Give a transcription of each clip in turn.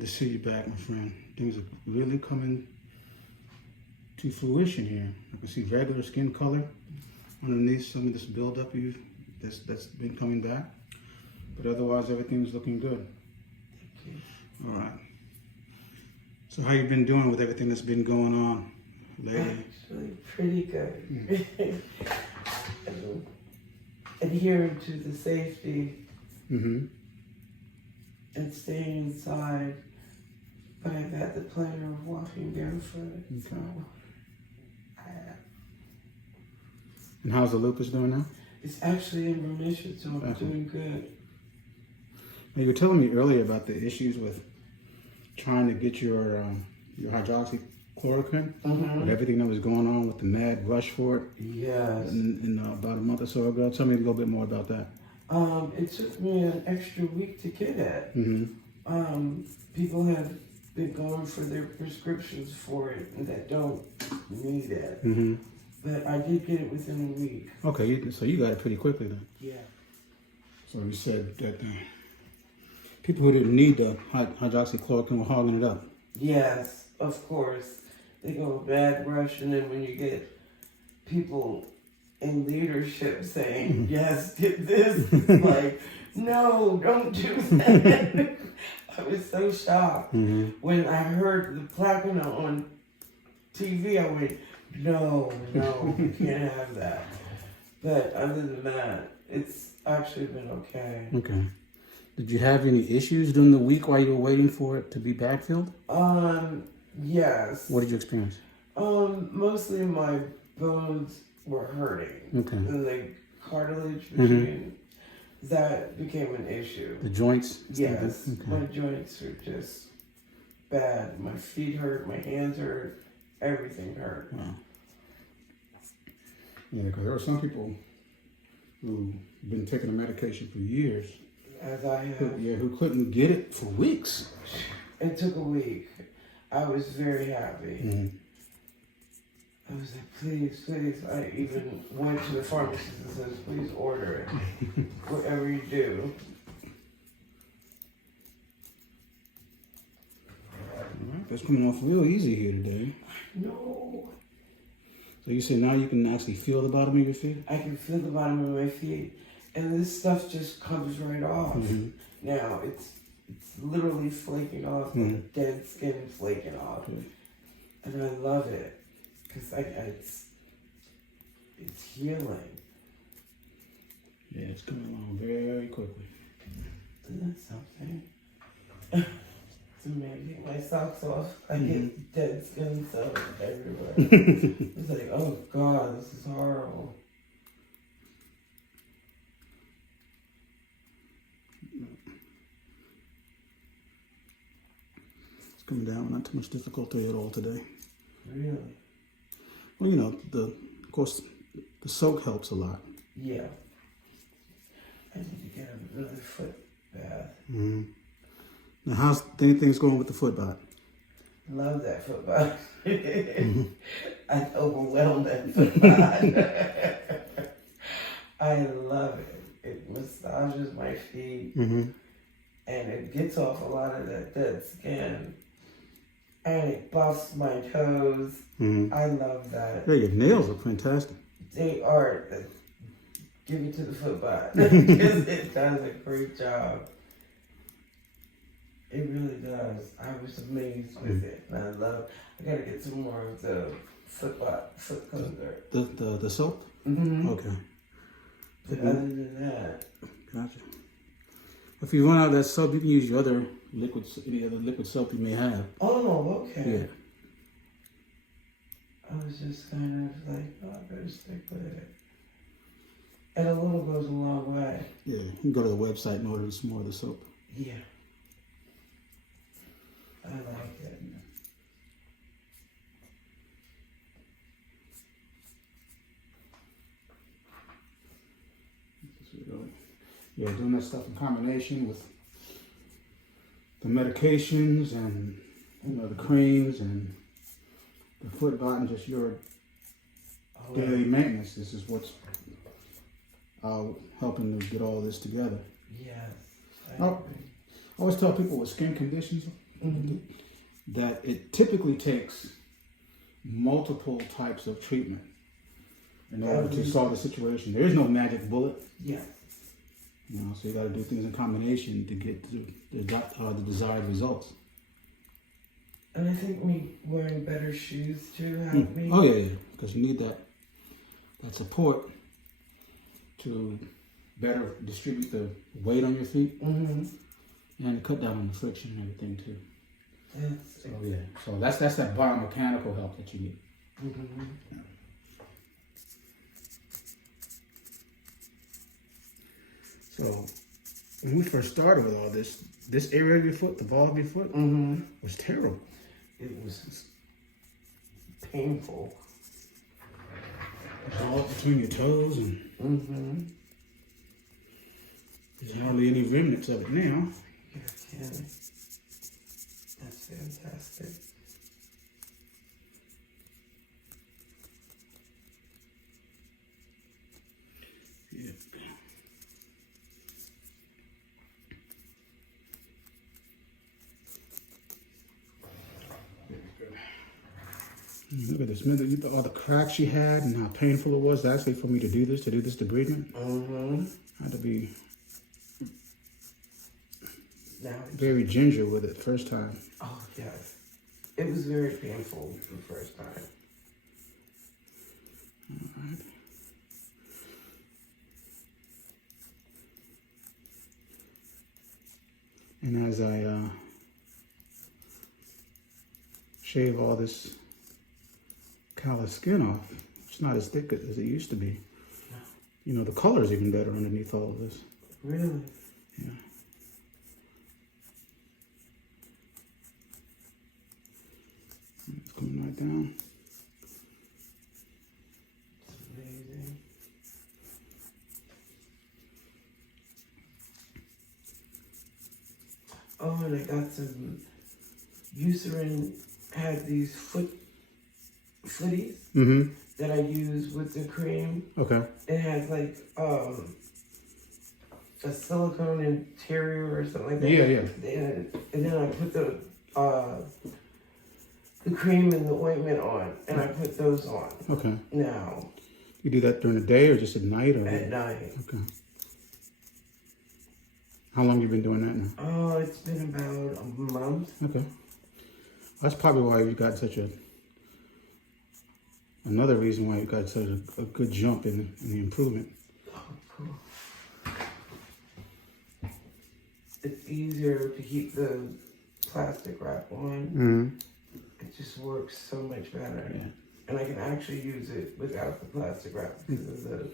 Good to see you back, my friend. Things are really coming to fruition here. I can see regular skin color underneath some of this buildup that's been coming back. But otherwise, everything's looking good. Thank you. All right. So how you been doing with everything that's been going on lately? Actually, pretty good. Adhering to the safety and staying inside. But I've had the pleasure of walking barefoot. Okay. So I have. And how's the lupus doing now? It's actually in remission, so I'm doing good. Now, you were telling me earlier about the issues with trying to get your hydroxychloroquine, with everything that was going on with the mad rush for it. Yes. About a month or so ago. Tell me a little bit more about that. It took me an extra week to get it. People have been going for their prescriptions for it and that don't need it. But I did get it within a week. Okay, so you got it pretty quickly then. Yeah. So you said that people who didn't need the hydroxychloroquine were hogging it up. Yes, of course. They go a bad rush, and then when you get people in leadership saying, yes, get this, it's like, no, don't do that. I was so shocked. When I heard the Plaquenil on TV, I went, no, you can't have that. But other than that, it's actually been okay. Okay. Did you have any issues during the week while you were waiting for it to be backfilled? Yes. What did you experience? Mostly my bones were hurting. Okay. And the cartilage between, that became an issue. The joints? Yes. Okay. My joints are just bad. My feet hurt, my hands hurt, everything hurt. Wow. Yeah, because there were some people who've been taking the medication for years. As I have. Who couldn't get it for weeks. It took a week. I was very happy. I was like, please, please. I even went to the pharmacist and said, please order it. Whatever you do. All right, that's coming off real easy here today. No. So you say now you can actually feel the bottom of your feet? I can feel the bottom of my feet. And this stuff just comes right off. Now, it's literally flaking off, like dead skin flaking off. And I love it, because it's healing. Yeah, it's coming along very quickly. Isn't that something? It's amazing. My socks off, I get dead skin cells everywhere. It's like, oh God, this is horrible. Coming down, not too much difficulty at all today. Really? Well, you know, of course, the soak helps a lot. Yeah. I need to get another foot bath. Now, how's things going with the Footbot? Love that Footbot. I overwhelmed that Footbot. I love it. It massages my feet. And it gets off a lot of that dead skin. And it buffs my toes. I love that. Yeah, your nails are fantastic. They are. Give it to the Footbot. Because it does a great job. It really does. I was amazed with it. And I gotta get some more of the Footbot foot cleanser. The soap? Okay. But other than that. Gotcha. If you run out of that soap, you can use your other liquids, any other liquid soap you may have. Oh, okay. Yeah. I was just kind of like, oh, I better stick with it. And a little goes a long way. Yeah, you can go to the website and order some more of the soap. Yeah. I like it. Yeah, doing that stuff in combination with the medications and the creams and the Footbot and just your daily maintenance. This is what's helping to get all this together. Yes. I always tell people with skin conditions, that it typically takes multiple types of treatment in order to solve the situation. There is no magic bullet. Yeah. You know, so you got to do things in combination to get the desired results. And I think me wearing better shoes too helped me. Oh yeah, because you need that support to better distribute the weight on your feet and to cut down on the friction and everything too. Yes. So yeah, so that's that biomechanical help that you need. Yeah. So when we first started with all this area of your foot, the ball of your foot, was terrible. It was painful. It's all between your toes, and there's hardly any remnants of it now. You're kidding. That's fantastic. Yeah. Look at this. Remember all the cracks she had and how painful it was actually for me to do this debridement? I had to be very ginger with it first time. Oh, yes. It was very painful the first time. All right. And as I shave all this callus skin off, it's not as thick as it used to be. No. You know, the color's even better underneath all of this. Really? Yeah. It's coming right down. It's amazing. Oh, and I got some Eucerin, had these footies that I use with the cream. Okay. It has like a silicone interior or something like that. Yeah, yeah. And then I put the cream and the ointment on, and I put those on. Okay. Now. You do that during the day or just at night? Or At night. Okay. How long have you been doing that now? Oh, it's been about a month. Okay. That's probably why you got such another reason why you got such a good jump in the improvement. Oh, cool. It's easier to keep the plastic wrap on. It just works so much better. Yeah. And I can actually use it without the plastic wrap because of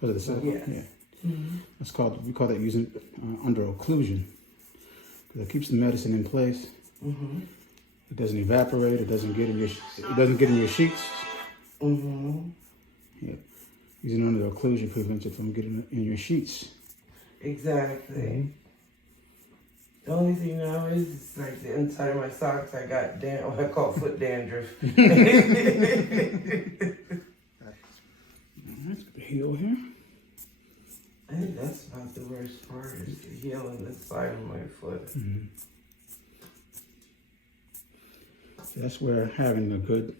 the silicone? Yeah. We call that using under occlusion. Because it keeps the medicine in place. It doesn't evaporate. It doesn't get in your sheets. Yeah. Using under occlusion prevents it from getting in your sheets. Exactly. The only thing now is like the inside of my socks, I got what I call foot dandruff. Let's get the heel here. I think that's about the worst part, is the heel on this side of my foot. So that's where having a good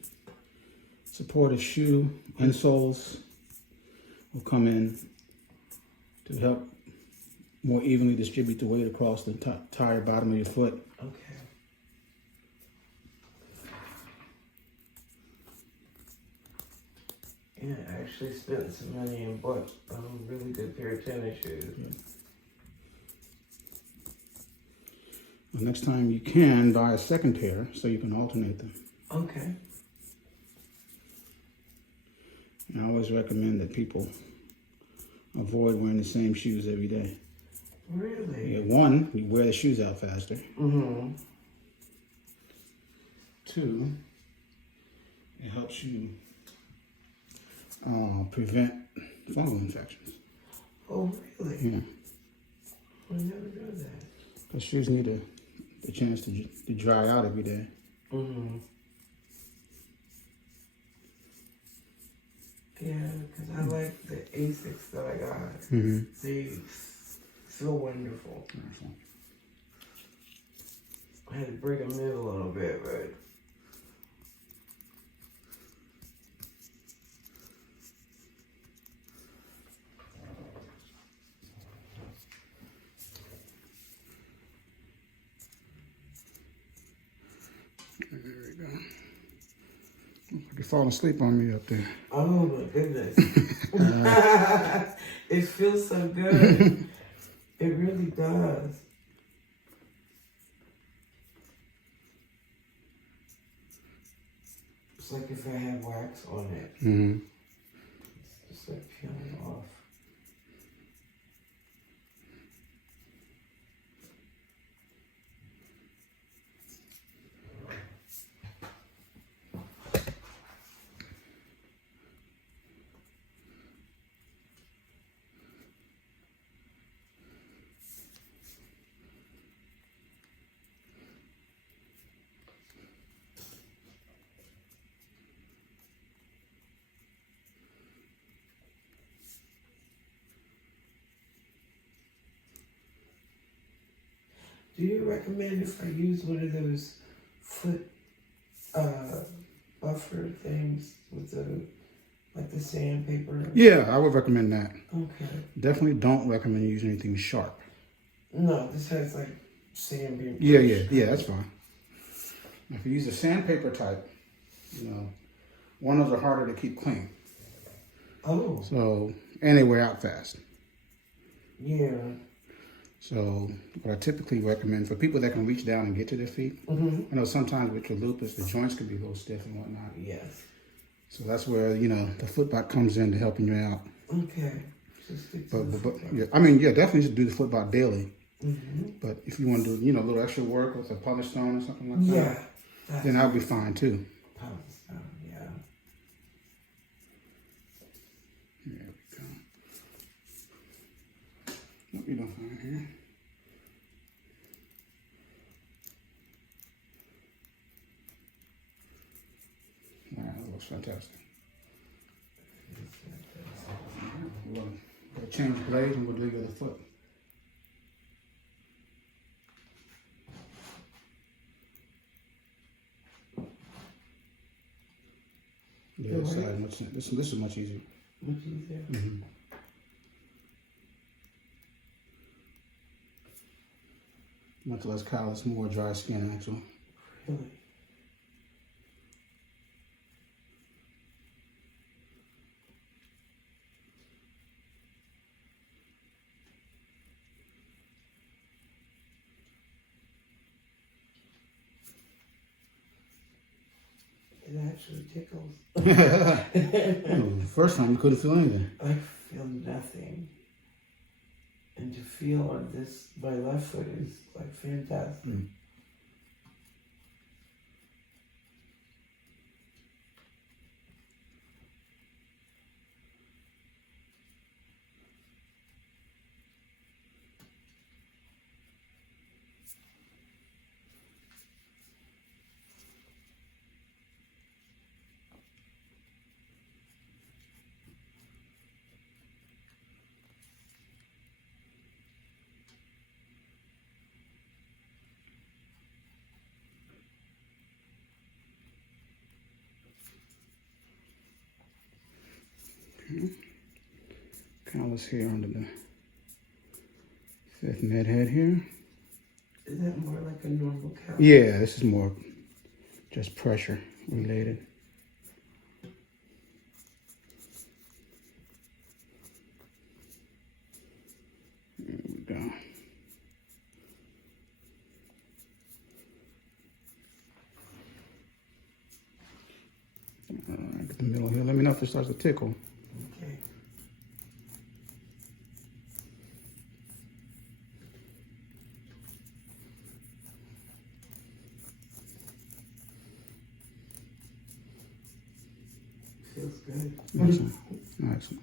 supportive shoe insoles will come in to help more evenly distribute the weight across the entire bottom of your foot. Okay. Yeah, I actually spent some money and bought a really good pair of tennis shoes. Yeah. Well, next time you can buy a second pair so you can alternate them. Okay. And I always recommend that people avoid wearing the same shoes every day. Really? Yeah, one, you wear the shoes out faster. Two, it helps you prevent fungal infections. Oh, really? Yeah. I never knew that. Because shoes need a chance to dry out every day. Yeah, because I like the Asics that I got. They feel wonderful. Wonderful. I had to bring them in a little bit, but There we go. You're falling asleep on me up there. oh my goodness. It feels so good. It really does. It's like if I had wax on it. Mm-hmm. It's just like peeling off. Do you recommend if I use one of those foot buffer things with the sandpaper? Yeah, I would recommend that. Okay. Definitely don't recommend using anything sharp. No, this has like sandpaper. Yeah, that's fine. If you use a sandpaper type, one of those are harder to keep clean. Oh. So, and they wear out fast. Yeah. So, what I typically recommend for people that can reach down and get to their feet, Mm-hmm. I know sometimes with your lupus, the joints can be a little stiff and whatnot. Yes. So that's where, the Footbot comes in to helping you out. Okay. Definitely just do the Footbot daily. Mm-hmm. But if you want to do, a little extra work with a polished stone or something like that, then that would be fine too. Polished stone, yeah. There we go. Nope, you're doing fine here. Wow, that looks fantastic. We'll change blades and we'll do your other foot. The other side, this is much easier. Much easier. Mm-hmm. Much less callus, more dry skin actually. Really? It actually tickles. First time you couldn't feel anything. I feel nothing. And to feel on my left foot is like fantastic. Mm. Callus here under the fifth med head here. Is that more like a normal callus? Yeah, this is more just pressure related. There we go. Get the middle here. Let me know if it starts to tickle. Okay. Feels good. Excellent. Excellent.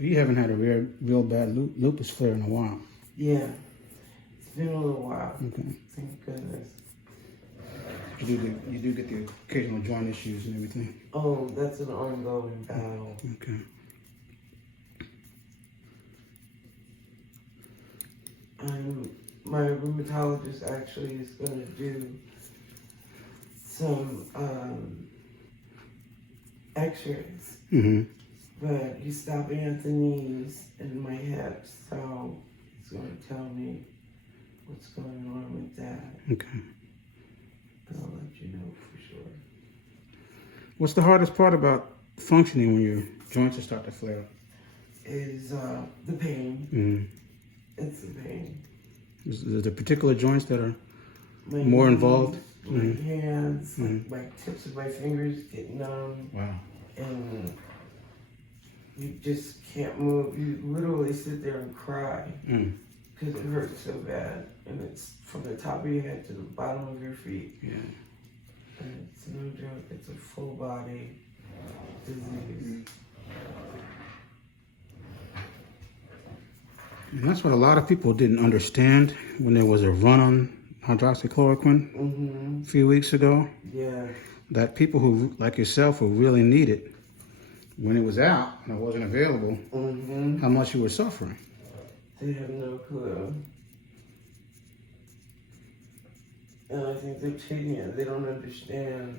So you haven't had a real bad lupus flare in a while. Yeah, it's been a little while. Okay. Thank goodness. You do get the occasional joint issues and everything. Oh, that's an ongoing battle. Okay. My rheumatologist actually is going to do some x-rays. Mm-hmm. But he's stopping at the knees and my hips, so he's going to tell me what's going on with that. Okay. And I'll let you know for sure. What's the hardest part about functioning when your joints are starting to flare? Is the pain. Mm-hmm. It's the pain. Is there particular joints that are My more knees, involved? My Mm-hmm. hands, Mm-hmm. my tips of my fingers get numb. Wow. And you just can't move. You literally sit there and cry because it hurts so bad. And it's from the top of your head to the bottom of your feet. Yeah. And it's no joke. It's a full body disease. And that's what a lot of people didn't understand when there was a run on hydroxychloroquine Mm-hmm. a few weeks ago. Yeah. That people who, like yourself, who really need it, when it was out and it wasn't available, Mm-hmm. how much you were suffering. They have no clue. And I think they're taking it. They don't understand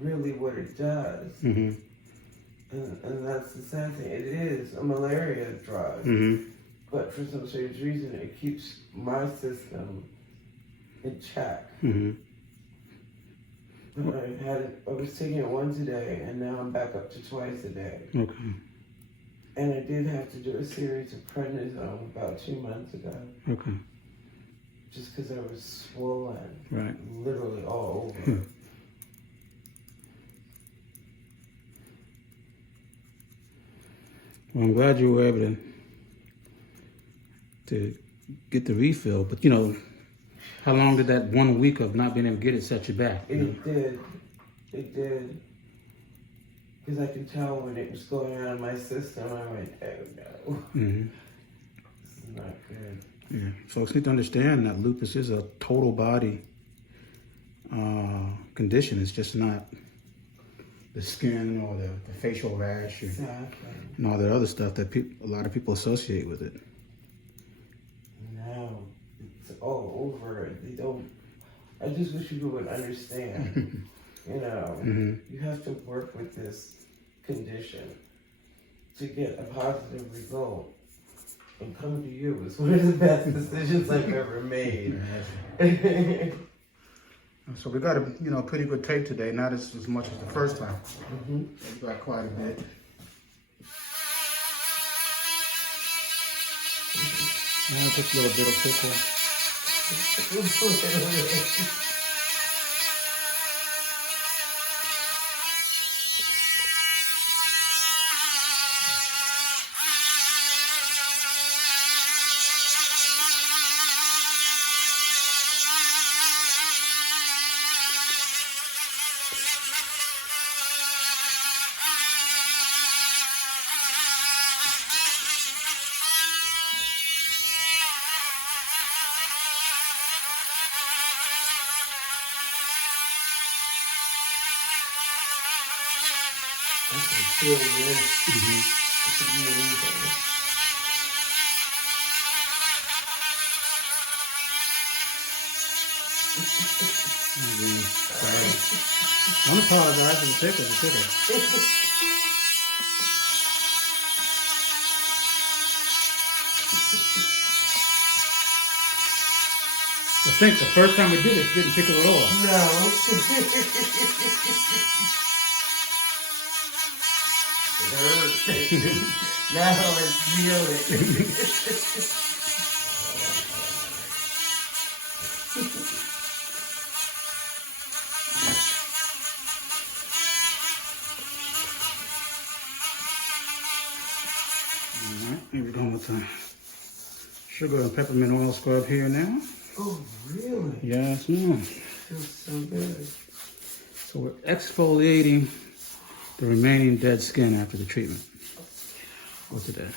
really what it does. Mm-hmm. And that's the sad thing. It is a malaria drug. Mm-hmm. But for some strange reason, it keeps my system in check. Mm-hmm. But I was taking it once a day, and now I'm back up to twice a day. Okay. And I did have to do a series of prednisone about 2 months ago, Okay. just because I was swollen, Right. literally all over. Well, I'm glad you were able to get the refill, but you know, how long did that 1 week of not being able to get it set you back? It did. Because I could tell when it was going on in my system, I went, oh no, Mm-hmm. this is not good. Yeah, folks need to understand that lupus is a total body condition. It's just not the skin or the facial rash or, Exactly. and all that other stuff that a lot of people associate with it. No, it's all over. They don't. I just wish people would understand. You know, you have to work with this condition to get a positive result. And come to you is one of the best decisions I've ever made. So we got a pretty good tape today, not as much as the first time. Mm-hmm. We got quite a bit. Now just a little bit of pickle. I can feel this. It's amazing. Don't apologize for the pickle. The pickle. I think the first time we did it didn't pickle at all. No. It hurts. Now I feel it. Alright, here we go with the sugar and peppermint oil scrub here now. Oh, really? Yes, ma'am. Feels so good. So we're exfoliating the remaining dead skin after the treatment. Go to that.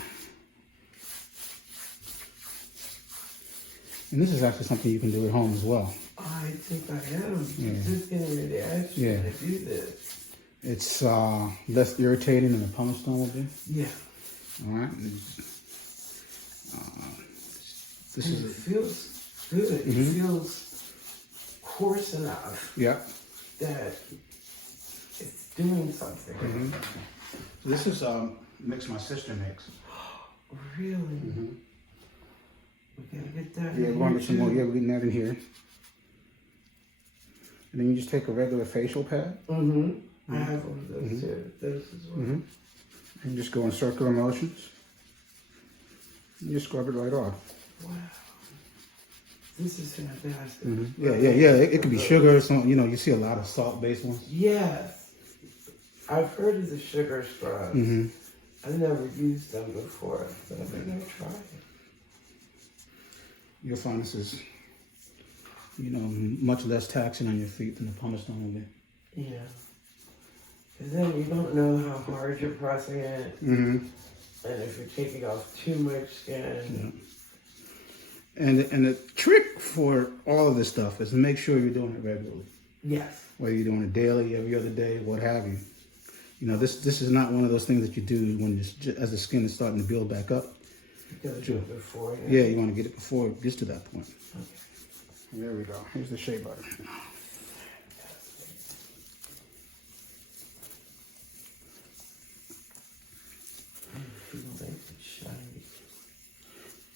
And this is actually something you can do at home as well. I think I am. Yeah. Just getting ready to ask you to do this. It's less irritating than the pumice stone will be. Yeah. All right. This And is it feels good. It feels coarse enough that it's doing something. This is mix my sister makes. Really? We gotta get that. Yeah, we're gonna get some more. Yeah, we're getting that in here. And then you just take a regular facial pad. I have one of those too. Those as well. And just go in circular motions. And just scrub it right off. Wow. This is fantastic. Yeah. It could be sugar or something. You know, you see a lot of salt-based ones. Yes. I've heard of the sugar scrubs. I've never used them before, but I'm gonna try it. You'll find this is, you know, much less taxing on your feet than the pumice stone will be. Yeah. Because then you don't know how hard you're pressing it. And if you're taking off too much skin. And the trick for all of this stuff is to make sure you're doing it regularly. Yes. Whether you're doing it daily, every other day, what have you. You know, this is not one of those things that you do when as the skin is starting to build back up. You gotta do it before. Yeah, you want to get it before it gets to that point. Okay. There we go. Here's the shea butter.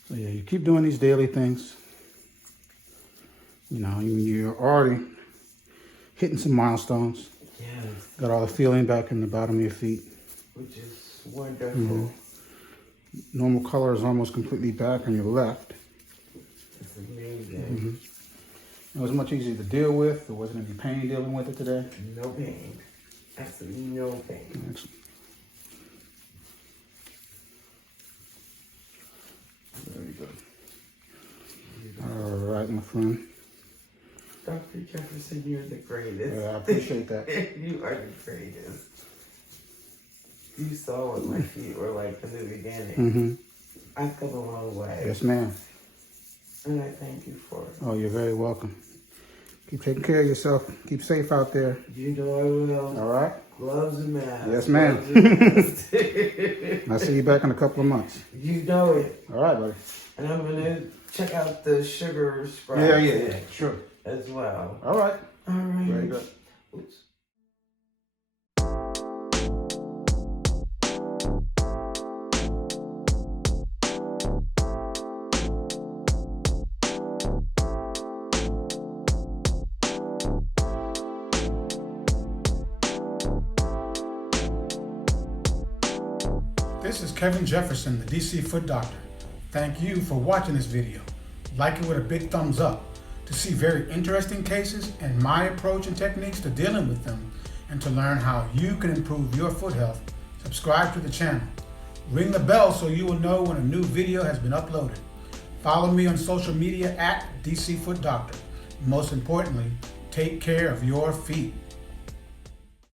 So yeah, you keep doing these daily things. You know, you're already hitting some milestones. Yeah. Got all the feeling back in the bottom of your feet. Which is wonderful. Normal color is almost completely back on your left. It's amazing. It was much easier to deal with. There wasn't any pain dealing with it today. No pain. Absolutely no pain. Excellent. Very good. All right, my friend. Dr. Jefferson, you're the greatest. Yeah, I appreciate that. You are the greatest. You saw what my feet were like in the beginning. I've come a long way. Yes, ma'am. And I thank you for it. Oh, you're very welcome. Keep taking care of yourself. Keep safe out there. You know I will. All right? Gloves and masks. Yes, ma'am. I'll see you back in a couple of months. You know it. All right, buddy. And I'm going to check out the sugar scrub. Yeah. Sure. As well. All right. All right. Very good. Oops. This is Kevin Jefferson, the DC Foot Doctor. Thank you for watching this video. Like it with a big thumbs up. To see very interesting cases and my approach and techniques to dealing with them, and to learn how you can improve your foot health, subscribe to the channel. Ring the bell so you will know when a new video has been uploaded. Follow me on social media at DC Foot Doctor. Most importantly, take care of your feet.